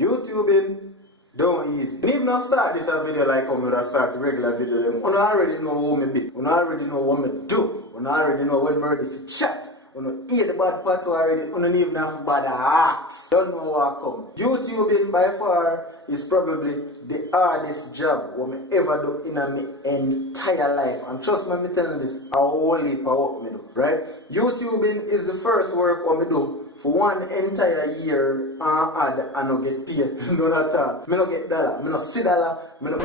YouTubing don't easy. And even I start this video like how I start a regular video, you already know how me be. You already know what me do. You already know when I'm ready to chat. You eat the bad part already. You don't even have bad hearts. Don't know what come. YouTubing by far is probably the hardest job what me ever do in my entire life. And trust me, I'm telling you this, a whole heap of what me do. Right? YouTubing is the first work what me do for one entire year and I no get paid. None at all. Me no get dollar. Me no see dollar. Me no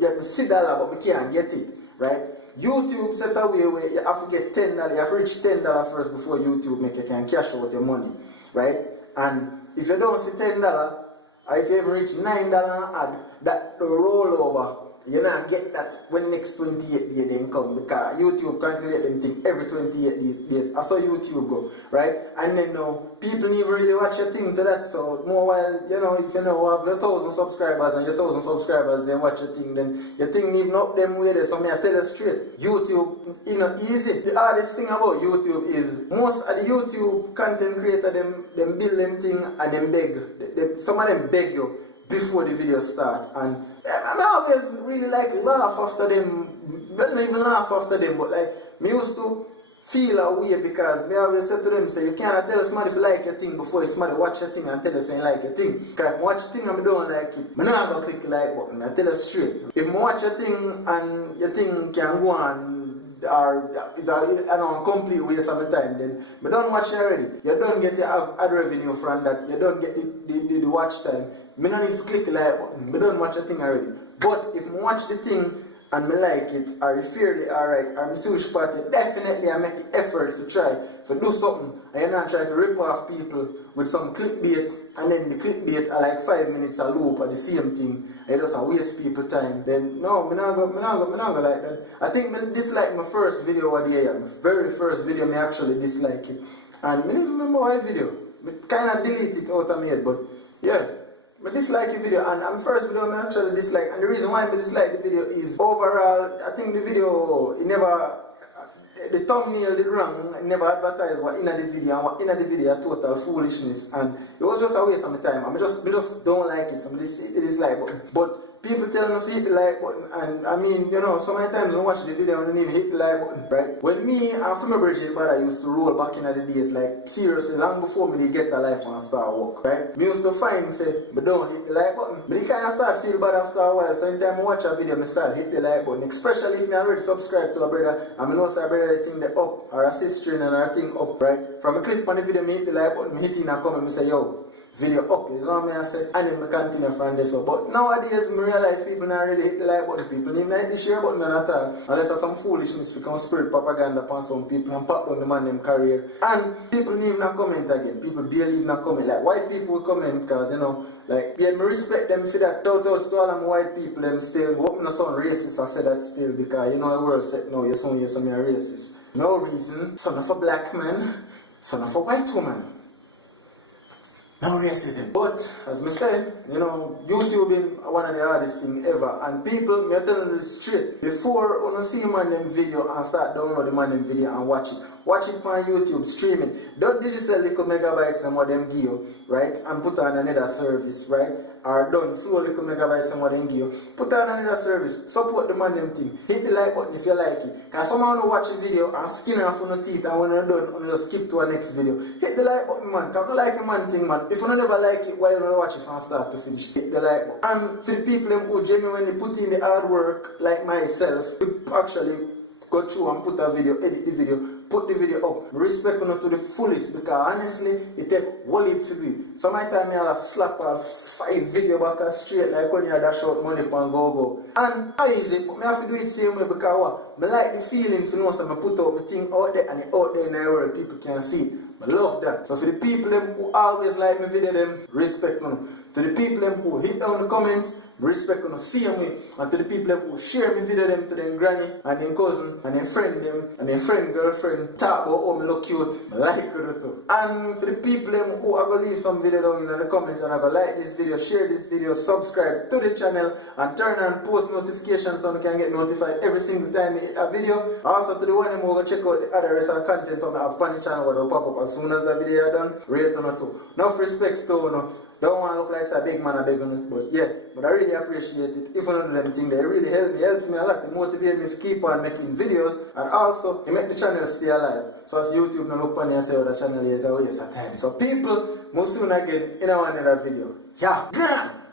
get me see dollar, but me can't get it. Right? YouTube set a way where you have to get $10. You have to reach $10 first before YouTube make you can cash out your money. Right? And if you don't see $10, or if you ever reach $9 and add, that roll over, you don't get that when next 28 days they come, because YouTube calculate them thing every 28 days. That's how YouTube go, right? And then now people even really watch your thing to that. So more while if you have your 1,000 subscribers and your 1,000 subscribers then watch your thing, then your thing even up them way there. So me I tell you straight, YouTube easy. The hardest thing about YouTube is most of the YouTube content creator them build them thing and them beg. Some of them beg you before the video start, and I always really like laugh after them. Not even laugh after them, but like me used to feel a way because me always say to them, say you can't tell somebody if you like your thing before somebody watch your thing and tell you say you like your thing. Because if I watch your thing and I don't like it, I'm not gonna click the like button. I tell you straight. If I watch your thing and your thing can go on or it's a complete waste of my time, then I don't watch it already. You don't get your ad revenue from that. You don't get the watch time. I don't need to click the like button. I don't watch the thing already. But if I watch the thing and I like it, or I feel it alright, or I see which part, definitely I make the effort to try to do something. And you not try to rip off people with some clickbait, and then the clickbait are like 5 minutes a loop of the same thing, and you just waste people time. Then no, I'm not go like that. I think I dislike my first video of the year. My very first video I actually dislike it. And I don't remember why video. I kind of delete it out of my head, but yeah. I dislike the video, and the first video I actually dislike, and the reason why I dislike the video is overall, I think the video, the thumbnail did wrong, it never advertised what in the video, and what in the video total foolishness, and it was just a waste of my time. I just don't like it, so I dislike it. But people tell me to hit the like button, and I mean, so many times I watch the video and I don't even hit the like button, right? When me and Fuma Bridget brother used to roll back in the days, like seriously, long before me get a life and start work, right? Me used to find, say, but don't hit the like button. But it kind of start feel bad after a while, so anytime I watch a video, I start hit the like button, especially if I already subscribe to a brother, and I know a brother thing that up, or a sister and a thing up, right? From a click on the video, I hit the like button, I hit in and comment, I say, yo, video up, you know what I say, and then I continue from this up. But nowadays, I realize people not really hit the like button, people even like the share button at all. Unless there's some foolishness, we can spread propaganda upon some people and pop down the man them career. And people even not comment again, people barely even comment. Like white people will comment because, like, yeah, I respect them, see that shout outs to all them white people, them still, what not sound racist, I say that still, because, the world said, no, you're so racist. No reason, son of a black man, son of a white woman. No racism. But, as I said, YouTube is one of the hardest things ever. And people, me telling you straight, before you see man them video and start download the man them video and watch it. Watch it on YouTube, stream it. Don't digital little megabytes and what them give you, right? And put on another service, right? Or don't flow little megabytes and what them give you. Put on another service. Support the man them thing. Hit the like button if you like it. Because someone will watch the video and skin off on the teeth, and when you're done, you just skip to a next video. Hit the like button, man. Because you like a man thing, man. If you never like it, why you watch it from start to finish? Hit the like button. And for the people who genuinely put in the hard work, like myself, to actually go through and put a video, edit the video, put the video up, respect you to the fullest, because honestly, it take one heap to do it. Sometimes I have slap a 5 video back straight, like when you had that short money pan go. And I easy, but I have to do it same way because what? I like the feeling to know so I put out the thing out there and it out there in the world, people can see it. I love that. So for the people who always like my video, them respect me. To the people who hit down the comments, respect on the same way. And to the people who share my video them to their granny and their cousin and their friend them and their friend girlfriend talk about how me look cute, I like it too. And for the people who are going to leave some video down in the comments and are going to like this video, share this video, subscribe to the channel and turn on post notifications so you can get notified every single time they hit a video. Also to the one who will check out the other rest of content on the channel where will pop up as soon as the video is done, rate on it too. Enough respects to don't want to look like a big man a big on it, but yeah, but I really appreciate it. If one of them things, they really helps me a lot. It motivates me to keep on making videos, and also it make the channel stay alive. So as YouTube no look on you and say, oh, the channel is a waste of time. So people, most soon again in another video. Yeah.